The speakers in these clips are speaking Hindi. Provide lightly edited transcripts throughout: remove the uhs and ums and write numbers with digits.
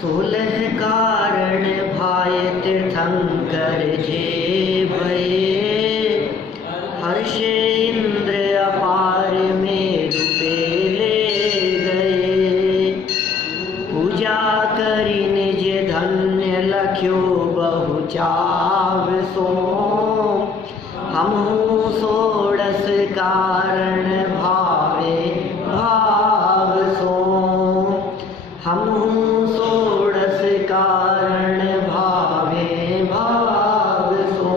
सोलह कारण भाय तीर्थंकर जे भये, हर्षे इंद्र अपार में रूपे ले गए। पूजा करी निज धन्य लख्यो बहु चाव सो, हमहु सोड़स कारण भावे भाव सो। हमहु सोड़स कारण भावे भाव सो।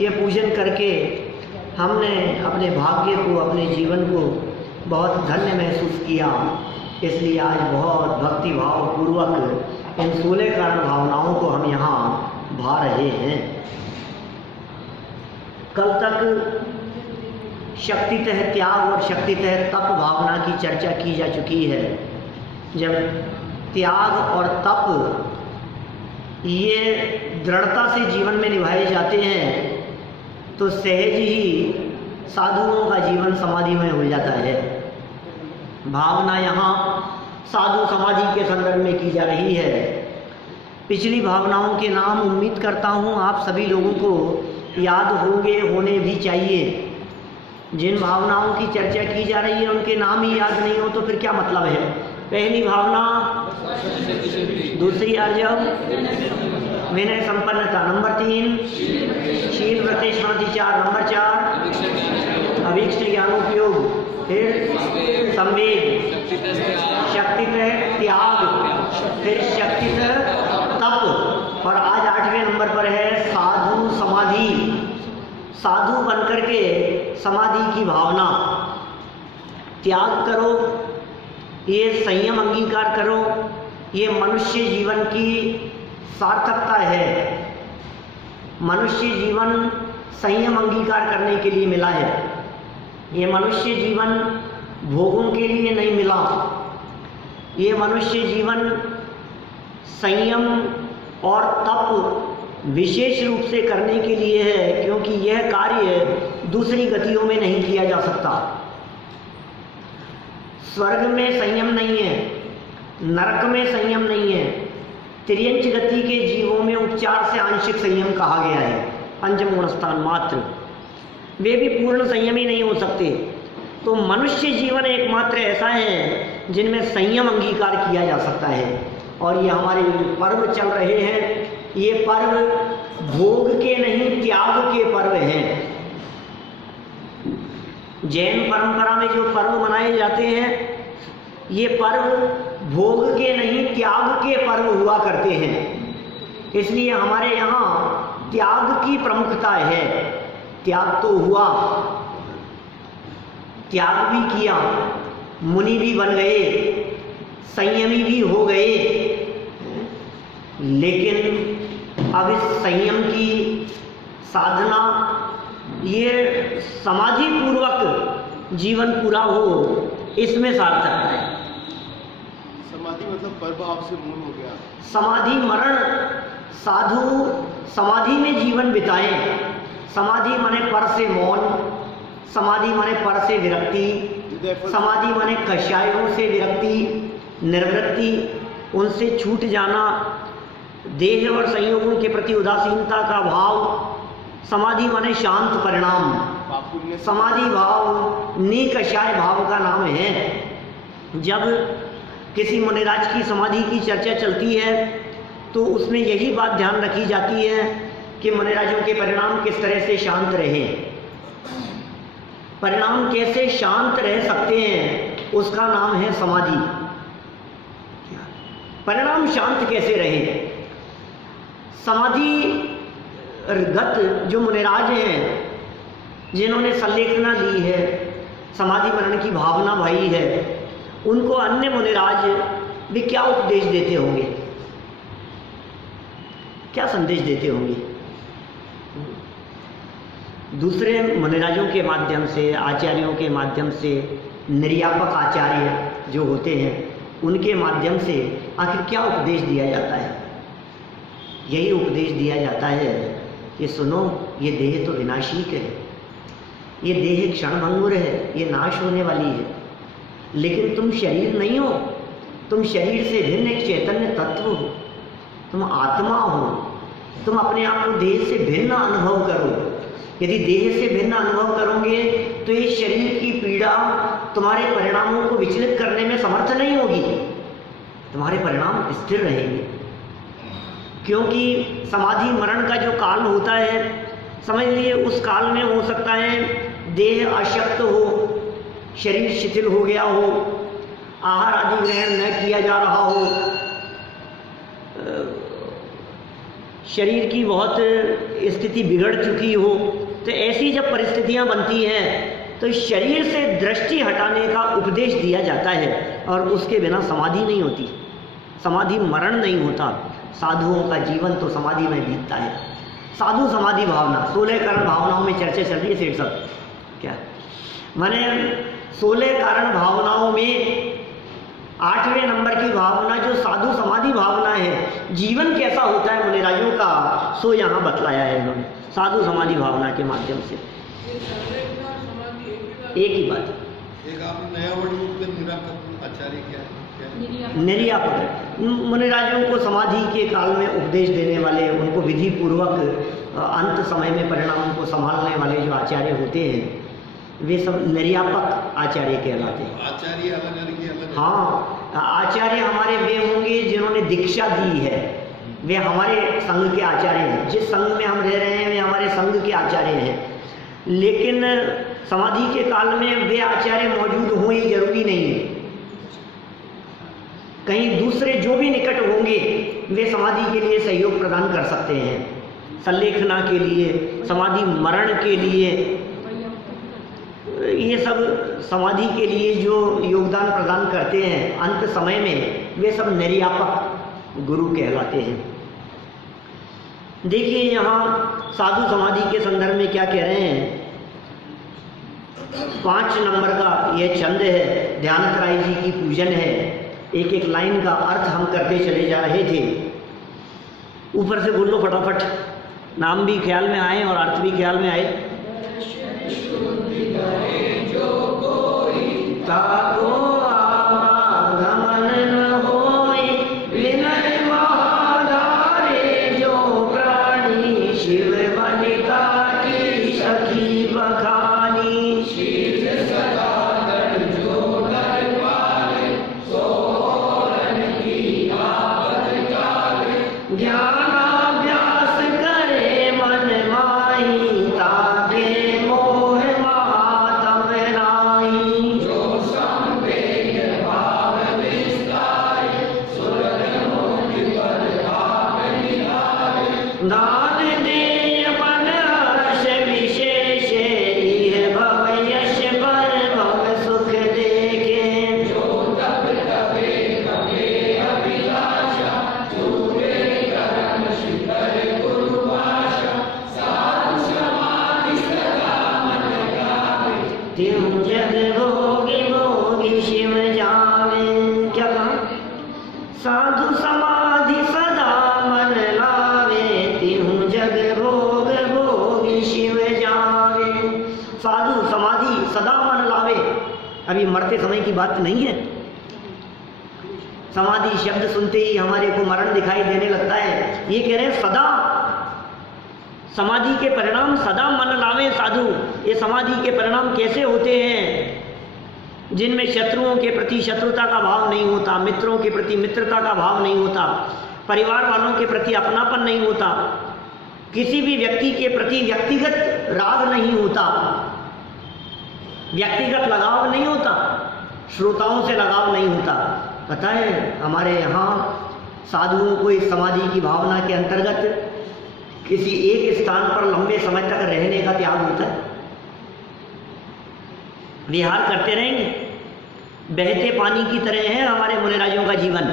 ये पूजन करके हमने अपने भाग्य को, अपने जीवन को बहुत धन्य महसूस किया। इसलिए आज बहुत भक्ति भाव पूर्वक इन 16 कारण भावनाओं को हम यहाँ भा रहे हैं। कल तक शक्तितः त्याग और शक्तितः तप भावना की चर्चा की जा चुकी है। जब त्याग और तप ये दृढ़ता से जीवन में निभाए जाते हैं तो सहज ही साधुओं का जीवन समाधिमय हो जाता है। भावना यहाँ साधु समाधि के संदर्भ में की जा रही है। पिछली भावनाओं के नाम उम्मीद करता हूँ आप सभी लोगों को याद होंगे, होने भी चाहिए। जिन भावनाओं की चर्चा की जा रही है उनके नाम ही याद नहीं हो तो फिर क्या मतलब है। पहली भावना, दूसरी अर्जव विनय संपन्नता, नंबर 3 शील व्रते शांतिचार, नंबर 4 अभीष्ट ज्ञानोपयोग, फिर संवेग, शक्तितः त्याग, फिर शक्तितः तप, और आज 8वें नंबर पर है साधु समाधि। साधु बनकर के समाधि की भावना। त्याग करो, ये संयम अंगीकार करो, ये मनुष्य जीवन की सार्थकता है। मनुष्य जीवन संयम अंगीकार करने के लिए मिला है। ये मनुष्य जीवन भोगों के लिए नहीं मिला। ये मनुष्य जीवन संयम और तप विशेष रूप से करने के लिए है, क्योंकि यह कार्य दूसरी गतियों में नहीं किया जा सकता। स्वर्ग में संयम नहीं है, नरक में संयम नहीं है। त्रियंच गति के जीवों में उपचार से आंशिक संयम कहा गया है, पंचमूल स्थान मात्र, वे भी पूर्ण संयमी नहीं हो सकते। तो मनुष्य जीवन एकमात्र ऐसा है जिनमें संयम अंगीकार किया जा सकता है। और ये हमारे पर्व चल रहे हैं, ये पर्व भोग के नहीं त्याग के पर्व हैं। जैन परंपरा में जो पर्व मनाए जाते हैं ये पर्व भोग के नहीं त्याग के पर्व हुआ करते हैं। इसलिए हमारे यहाँ त्याग की प्रमुखता है। त्याग तो हुआ, त्याग भी किया, मुनि भी बन गए, संयमी भी हो गए, लेकिन अब इस संयम की साधना, ये समाधि पूर्वक जीवन पूरा हो, इसमें सार्थक है। समाधि मतलब परभाव से मूल हो गया। समाधि मरण, साधु समाधि में जीवन बिताएं। समाधि माने पर से मौन, समाधि माने पर से विरक्ति, समाधि माने कषायों से विरक्ति, निवृत्ति, उनसे छूट जाना, देह और संयोगों के प्रति उदासीनता का भाव। समाधि माने शांत परिणाम। समाधि भाव निकषाय भाव का नाम है। जब किसी मुनिराज की समाधि की चर्चा चलती है तो उसमें यही बात ध्यान रखी जाती है कि मुनिराजों के परिणाम किस तरह से शांत रहे। परिणाम कैसे शांत रह सकते हैं उसका नाम है समाधि। परिणाम शांत कैसे रहे। समाधि गत जो मुनिराज हैं, जिन्होंने संलेखना ली है, समाधि मरण की भावना भाई है, उनको अन्य मुनिराज भी क्या उपदेश देते होंगे, क्या संदेश देते होंगे। दूसरे मुनिराजों के माध्यम से, आचार्यों के माध्यम से, निर्यापक आचार्य जो होते हैं उनके माध्यम से आखिर क्या उपदेश दिया जाता है। यही उपदेश दिया जाता है कि सुनो, ये देह तो विनाशिक है, ये देह क्षणभंगुर है, ये नाश होने वाली है, लेकिन तुम शरीर नहीं हो, तुम शरीर से भिन्न एक चैतन्य तत्व हो, तुम आत्मा हो, तुम अपने आप को देह से भिन्न अनुभव करो। यदि देह से भिन्न अनुभव करोगे तो ये शरीर की पीड़ा तुम्हारे परिणामों को विचलित करने में समर्थ नहीं होगी, तुम्हारे परिणाम स्थिर रहेंगे। क्योंकि समाधि मरण का जो काल होता है, समझ लिए उस काल में हो सकता है देह अशक्त हो, शरीर शिथिल हो गया हो, आहार आदि ग्रहण न किया जा रहा हो, शरीर की बहुत स्थिति बिगड़ चुकी हो। तो ऐसी जब परिस्थितियां बनती हैं तो शरीर से दृष्टि हटाने का उपदेश दिया जाता है, और उसके बिना समाधि नहीं होती, समाधि मरण नहीं होता। साधुओं का जीवन तो समाधि में बीतता है। साधु समाधि भावना, 16 कारण भावनाओं में चर्चा चल रही है सेठ साहब, क्या माने 16 कारण भावनाओं में 8वें नंबर की भावना जो साधु समाधि भावना है, जीवन कैसा होता है मुनिराजों का, सो यहाँ बतलाया है इन्होंने साधु समाधि भावना के माध्यम से। एक ही बात, एक आपने नया वर्ड यूज कर, निराकरण आचार्य क्या है? निर्यापक मुनिराजों को समाधि के काल में उपदेश देने वाले, उनको विधि पूर्वक अंत समय में परिणामों को संभालने वाले जो आचार्य होते हैं, वे सब निर्यापक आचार्य कहलाते हैं। आचार्य अलग अलग। हाँ, आचार्य हमारे वे होंगे जिन्होंने दीक्षा दी है, वे हमारे संघ के आचार्य हैं। जिस संघ में हम रह रहे हैं वे हमारे संघ के आचार्य हैं। लेकिन समाधि के काल में वे आचार्य मौजूद हों ये जरूरी नहीं है, कहीं दूसरे जो भी निकट होंगे वे समाधि के लिए सहयोग प्रदान कर सकते हैं, संलेखना के लिए, समाधि मरण के लिए, ये सब समाधि के लिए जो योगदान प्रदान करते हैं अंत समय में, वे सब निर्यापक गुरु कहलाते हैं। देखिए यहाँ साधु समाधि के संदर्भ में क्या कह रहे हैं। 5 नंबर का यह छंद है, ध्यानतराय जी की पूजन है। एक एक लाइन का अर्थ हम करते चले जा रहे थे। ऊपर से बोल लो फटाफट, नाम भी ख्याल में आए और अर्थ भी ख्याल में आए। ताको आवागमन न होई, विनय महाधारे जो प्राणी, शिव बनिता की सखी बखानी। ज्ञानाभ्यास करे मन माही, ताके मोह महातम नाई। दान दे मन हर्ष विशेष, इह भव यश पर भव सुख देखे। त्यों जग भोगी भोगी शिव जावे। क्या कहा? साधु समाधि सदा मन लावे, त्यों जग भोग भोगी शिव जावे। साधु समाधि सदा मन लावे, अभी मरते समय की बात नहीं है। समाधि शब्द सुनते ही हमारे को मरण दिखाई देने लगता है। ये कह रहे हैं सदा समाधि के परिणाम सदा मन लावे साधु। ये समाधि के परिणाम कैसे होते हैं? जिनमें शत्रुओं के प्रति शत्रुता का भाव नहीं होता, मित्रों के प्रति मित्रता का भाव नहीं होता, परिवार वालों के प्रति अपनापन नहीं होता, किसी भी व्यक्ति के प्रति व्यक्तिगत राग नहीं होता, व्यक्तिगत लगाव नहीं होता, श्रोताओं से लगाव नहीं होता। पता है हमारे यहाँ साधुओं को इस समाधि की भावना के अंतर्गत किसी एक स्थान पर लंबे समय तक रहने का त्याग होता है। विहार करते रहेंगे, बहते पानी की तरह है हमारे मुनिराजों का जीवन।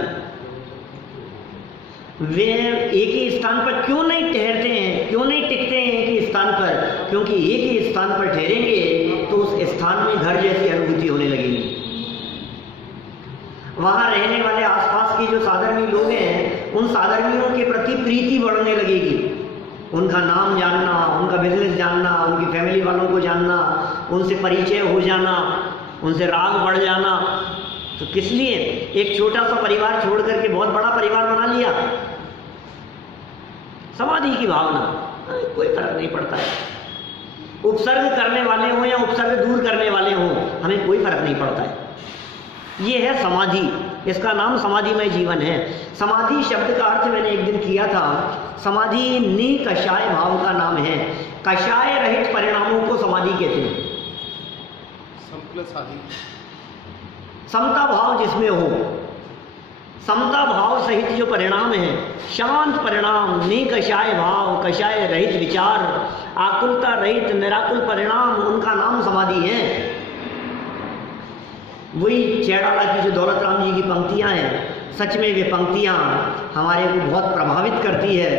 वे एक ही स्थान पर क्यों नहीं ठहरते हैं, क्यों नहीं टिकते हैं एक ही स्थान पर? क्योंकि एक ही स्थान पर ठहरेंगे तो उस स्थान में घर जैसी अनुभूति होने लगेगी। वहां रहने वाले आसपास के जो साधर्मी लोग हैं, उन साधर्मियों के प्रति प्रीति बढ़ने लगेगी। उनका नाम जानना, उनका बिजनेस जानना, उनकी फैमिली वालों को जानना, उनसे परिचय हो जाना, उनसे राग बढ़ जाना, तो किस लिए एक छोटा सा परिवार छोड़ करके बहुत बड़ा परिवार बना लिया? समाधि की भावना, कोई फर्क नहीं पड़ता है। उपसर्ग करने वाले हों या उपसर्ग दूर करने वाले हों, हमें कोई फर्क नहीं पड़ता है। ये है समाधि, इसका नाम समाधिमय जीवन है। समाधि शब्द का अर्थ मैंने एक दिन किया था। समाधि निकषाय भाव का नाम है। कषाय रहित परिणामों को समाधि कहते हैं। समता भाव जिसमें हो, समता भाव सहित जो परिणाम है, शांत परिणाम, निकषाय भाव, कषाय रहित विचार, आकुलता रहित निराकुल परिणाम, उनका नाम समाधि है। वही छेड़ाला की जो दौलत राम जी की पंक्तियां हैं, सच में वे पंक्तियां हमारे को बहुत प्रभावित करती है।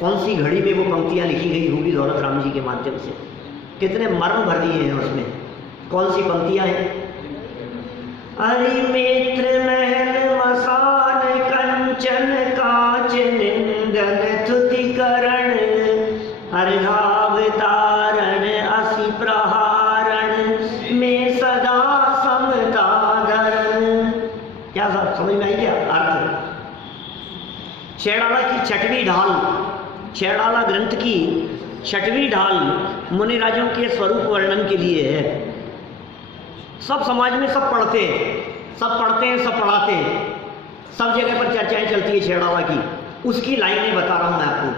कौन सी घड़ी में वो पंक्तियां लिखी गई होगी दौलत राम जी के माध्यम से, कितने मर्म भर दिए हैं उसमें। कौन सी पंक्तियां हैं? अरि मित्र महल मसान कंचन कांच निंदन थुतिकरण अर्घावतारण असि प्रहारण में सदा समता धरण। क्या समझ में आई क्या अर्थ? छेड़ाला की छठवीं ढाल, छेड़ाला ग्रंथ की छठवीं ढाल मुनिराजों के स्वरूप वर्णन के लिए है। सब समाज में सब पढ़ते हैं, सब पढ़ते हैं, सब पढ़ाते हैं, सब जगह पर चर्चाएं चलती है छेड़ाला की। उसकी लाइनें बता रहा हूं मैं आपको।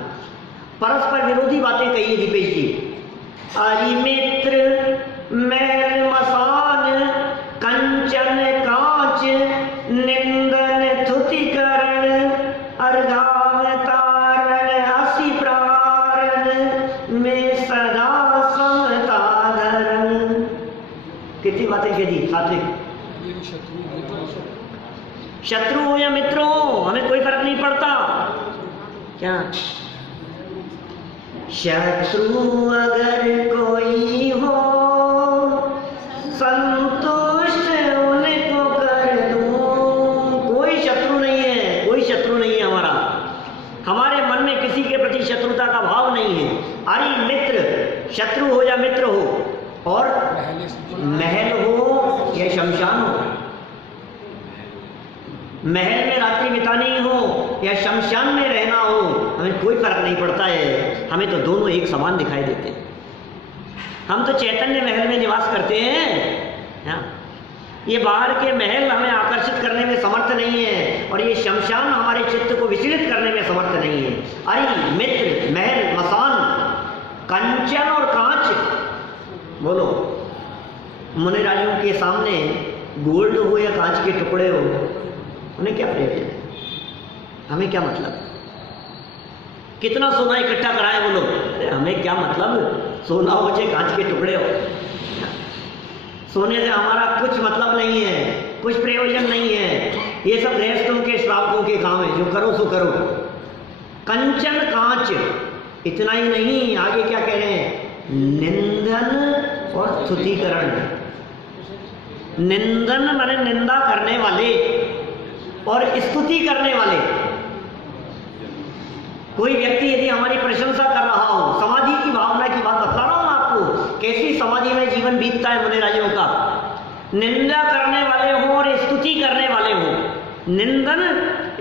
परस्पर विरोधी बातें कही है दीपेश जी। अरि मित्र मैल मसान कंचन कांच निंदन थुतिकरण अर्घावतारण असि प्रारण में सदा समता धरण। कितनी बातें कह दी सात्विक? शत्रु हो या मित्र हो, हमें कोई फर्क नहीं पड़ता। क्या शत्रु अगर कोई हो, संतुष्ट उनको कर दूं। कोई शत्रु नहीं है, कोई शत्रु नहीं है हमारा। हमारे मन में किसी के प्रति शत्रुता का भाव नहीं है। अरे मित्र, शत्रु हो या मित्र हो, और महल हो या शमशान हो, महल में रात्रि बितानी हो या शमशान में रहना हो, हमें कोई फर्क नहीं पड़ता है। हमें तो दोनों एक समान दिखाई देते हैं। हम तो चैतन्य महल में निवास करते हैं। ये बाहर के महल हमें आकर्षित करने में समर्थ नहीं है, और ये शमशान हमारे चित्त को विचलित करने में समर्थ नहीं है। अरे मित्र, महल, मसान, कंचन और कांच, बोलो मुनिराजों के सामने गोल्ड हो या कांच के टुकड़े हो, उन्हें क्या प्रयोजन? हमें क्या मतलब? कितना सोना इकट्ठा कराए वो लोग, अरे हमें क्या मतलब, सोना हो चाहे कांच के टुकड़े हो। सोने से हमारा कुछ मतलब नहीं है, कुछ प्रयोजन नहीं है। ये सब गृहस्थों के श्रावकों के काम है, जो करो सो करो। कंचन कांच, इतना ही नहीं, आगे क्या कह रहे हैं? निंदन और स्तुतिकरण। निंदन माने निंदा करने वाले, और स्तुति करने वाले। कोई व्यक्ति यदि हमारी प्रशंसा कर रहा हो, समाधि की भावना की बात बता रहा हूं आपको, कैसी समाधि में जीवन बीतता है मुनिराजों का। निंदा करने वाले हो और स्तुति करने वाले हो। निंदन,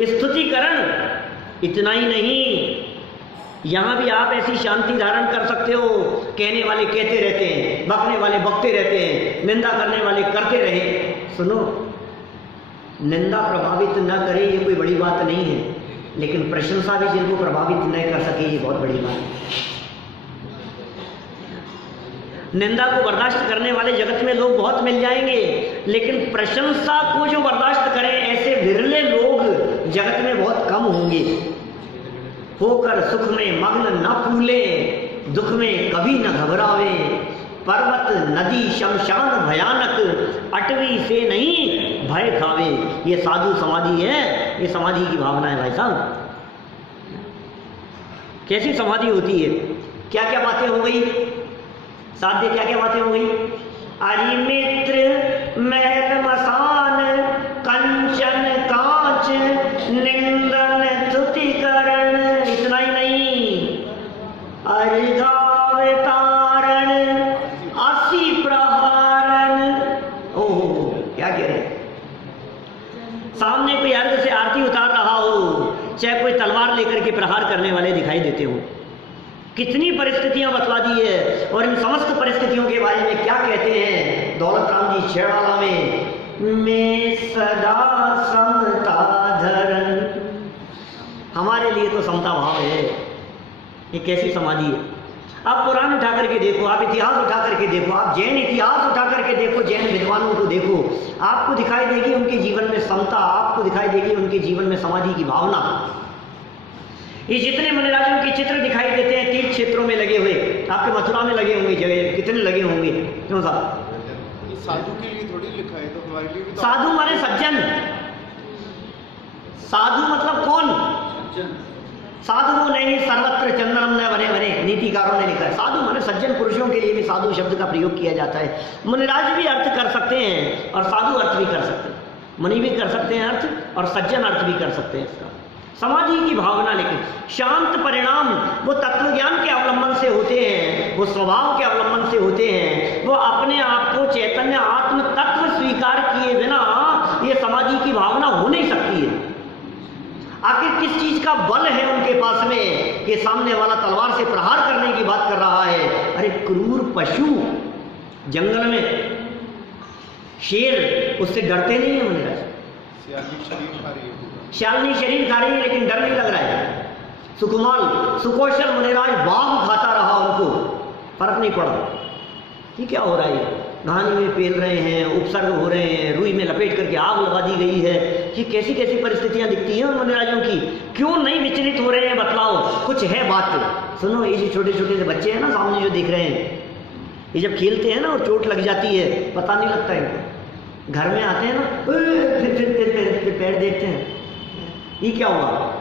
स्तुतिकरण, इतना ही नहीं, यहां भी आप ऐसी शांति धारण कर सकते हो। कहने वाले कहते रहते हैं, बकने वाले बकते रहते हैं, निंदा करने वाले करते रहे। सुनो, निंदा प्रभावित न करे ये कोई बड़ी बात नहीं है, लेकिन प्रशंसा भी जिनको प्रभावित न कर सके ये बहुत बड़ी बात है। निंदा को बर्दाश्त करने वाले जगत में लोग बहुत मिल जाएंगे, लेकिन प्रशंसा को जो बर्दाश्त करें ऐसे विरले लोग जगत में बहुत कम होंगे। होकर सुख में मग्न न फूले, दुख में कभी न घबरावे। पर्वत नदी शमशान भयानक, अटवी से नहीं भय खावे। ये साधु समाधि है, ये समाधि की भावना है भाई साहब। कैसी समाधि होती है? क्या क्या बातें हो गई साध्य, क्या क्या बातें हो गई? अरि मित्र महल मसान कंचन कांच निंदन स्तुतिकरण, इतना ही नहीं, अर्घावतारण असि प्रहारण। ओह, क्या कह रहे? अर्घ से आरती उतार रहा हो, चाहे कोई तलवार लेकर के प्रहार करने वाले दिखाई देते हो। कितनी परिस्थितियां बतला दी है, और इन समस्त परिस्थितियों के बारे में क्या कहते हैं दौलत राम जी छेड़वाला में, मैं सदा समता धरन। हमारे लिए तो समता भाव है। ये कैसी समाधि है? आप पुराण उठा करके देखो, आप इतिहास उठा करके देखो, आप जैन इतिहास उठा करके देखो, जैन विद्वानों को देखो, आपको दिखाई देगी उनके जीवन में समता, आपको दिखाई देगी उनके जीवन में समाधि की भावना। ये जितने मुनिराजों के चित्र दिखाई देते हैं तीर्थ क्षेत्रों में लगे हुए, आपके मथुरा में लगे होंगे, जगह कितने लगे होंगे, क्यों साहब? साधु के लिए थोड़ी लिखा है, तो हमारे लिए भी तो। साधु माने सज्जन। साधु मतलब कौन? साधु वो नहीं सर्वत्र चंदनम न बने बने, नीतिकारों ने लिखा है। साधु माने सज्जन पुरुषों के लिए भी साधु शब्द का प्रयोग किया जाता है। मुनिराज भी अर्थ कर सकते हैं और साधु अर्थ भी कर सकते हैं, मुनि भी कर सकते हैं अर्थ और सज्जन अर्थ भी कर सकते हैं इसका। समाधि की भावना, लेकिन शांत परिणाम वो तत्व ज्ञान के अवलंबन से होते हैं, वो स्वभाव के अवलंबन से होते हैं, वो अपने आप को चैतन्य आत्म तत्व स्वीकार किए बिना ये समाधि की भावना हो नहीं सकती है। आखिर किस चीज का बल है उनके पास में कि सामने वाला तलवार से प्रहार करने की बात कर रहा है? अरे क्रूर पशु जंगल में शेर, उससे डरते नहीं है मुनिराज। शालिनी शरीर खा रही है लेकिन डर नहीं लग रहा है। सुकुमाल सुकौशल मुनिराज बाघ खाता रहा, उनको फर्क नहीं पड़ा। ये क्या हो रहा है? कहानी में पेल रहे हैं, उपसर्ग हो रहे हैं, रुई में लपेट करके आग लगा दी गई है। ये कैसी कैसी परिस्थितियां दिखती हैं मुनिराजों की? क्यों नहीं विचलित हो रहे हैं? बतलाओ, कुछ है बात। सुनो, ये जो छोटे छोटे से बच्चे हैं ना सामने जो दिख रहे हैं, ये जब खेलते हैं ना और चोट लग जाती है, पता नहीं लगता इनको। घर में आते हैं ना, फिर पैर देखते हैं, ये क्या हुआ?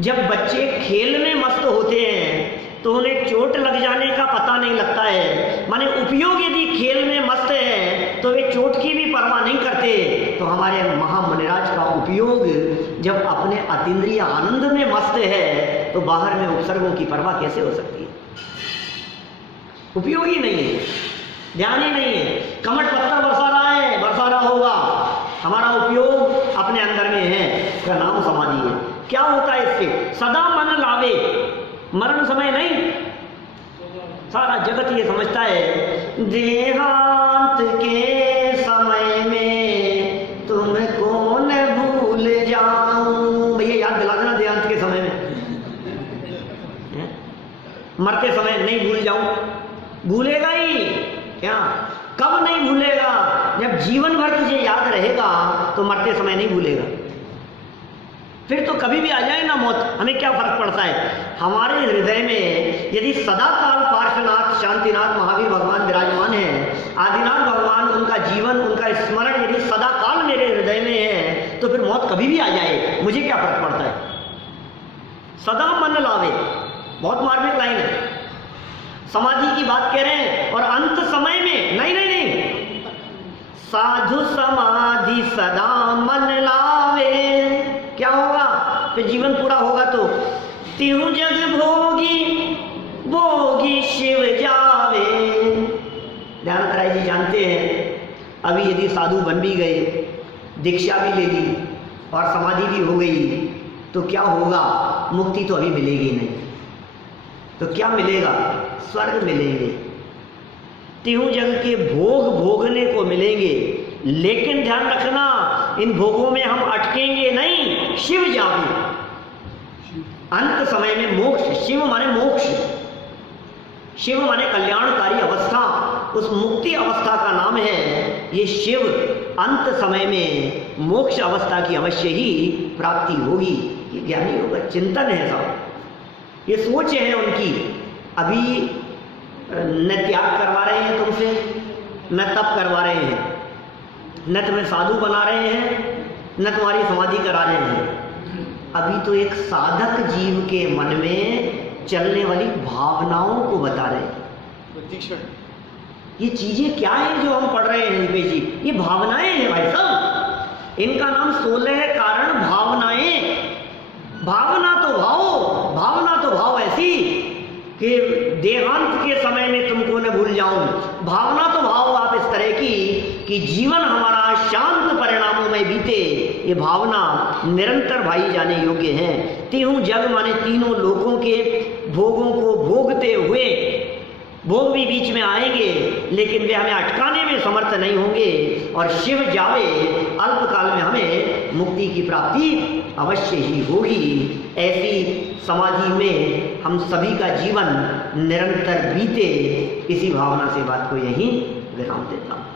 जब बच्चे खेल में मस्त होते हैं तो उन्हें चोट लग जाने का पता नहीं लगता है। माने उपयोग यदि खेल में मस्त है तो वे चोट की भी परवाह नहीं करते। तो हमारे महामुनिराज का उपयोग जब अपने अतीन्द्रिय आनंद में मस्त है तो बाहर में उपसर्गों की परवाह कैसे हो सकती है? उपयोग ही नहीं है, ध्यान ही नहीं है। कमट पत्थर बरसा रहा है, बरसा रहा होगा, हमारा उपयोग अपने अंदर में है, उसका नाम समाधि है। क्या होता है इससे? सदा मन लावे, मरण समय नहीं। सारा जगत ये समझता है देहांत के समय में तुमको न भूल जाऊं। भैया याद दिला देना देहांत के समय में, मरते समय नहीं भूल जाऊं। भूलेगा ही क्या? कब नहीं भूलेगा? जब जीवन भर तुझे याद रहेगा तो मरते समय नहीं भूलेगा। फिर तो कभी भी आ जाए ना मौत, हमें क्या फर्क पड़ता है? हमारे हृदय में यदि सदा काल पार्श्वनाथ शांतिनाथ महावीर भगवान विराजमान है, आदिनाथ भगवान, उनका जीवन, उनका स्मरण यदि सदा काल मेरे हृदय में है तो फिर मौत कभी भी आ जाए, मुझे क्या फर्क पड़ता है? सदा मन लावे, बहुत मार्मिक लाइन है। समाधि की बात कह रहे हैं और अंत समय में नहीं नहीं नहीं, साधु समाधि सदा मन लावे। क्या होगा? फिर जीवन पूरा होगा तो तिहु जग भोगी भोगी शिव जावे। ध्यान राय जी जानते हैं, अभी यदि साधु बन भी गए, दीक्षा भी ले ली और समाधि भी हो गई तो क्या होगा? मुक्ति तो अभी मिलेगी नहीं। तो क्या मिलेगा? स्वर्ग मिलेंगे, तिहु जग के भोग भोगने को मिलेंगे। लेकिन ध्यान रखना, इन भोगों में हम अटकेंगे नहीं, शिव जावे। अंत समय में मोक्ष, शिव माने मोक्ष, शिव माने कल्याणकारी अवस्था, उस मुक्ति अवस्था का नाम है ये शिव। अंत समय में मोक्ष अवस्था की अवश्य ही प्राप्ति होगी। ये ज्ञानियों का चिंतन है साहब, ये सोच है उनकी। अभी न त्याग करवा रहे हैं तुमसे, न तप करवा रहे हैं, न तुम्हें साधु बना रहे हैं, न तुम्हारी समाधि करा रहे हैं। अभी तो एक साधक जीव के मन में चलने वाली भावनाओं को बता रहे हैं। ये चीजें क्या है जो हम पढ़ रहे हैं दीपेश जी? ये भावनाएं हैं भाई साहब, इनका नाम 16 कारण भावनाएं। भावना तो भाव, भावना तो भाव ऐसी कि देहांत के समय में तुमको न भूल जाऊं। भावना तो भाव आप इस तरह की कि जीवन हमारा शांत परिणामों में समय बीते, ये भावना निरंतर भाई जाने योग्य है। तीनों जग माने तीनों लोगों के भोगों को भोगते हुए, भोग भी बीच में आएंगे लेकिन वे हमें अटकाने में समर्थ नहीं होंगे, और शिव जावे अल्पकाल में हमें मुक्ति की प्राप्ति अवश्य ही होगी। ऐसी समाधि में हम सभी का जीवन निरंतर बीते, इसी भावना से बात को यहीं विराम देता हूँ।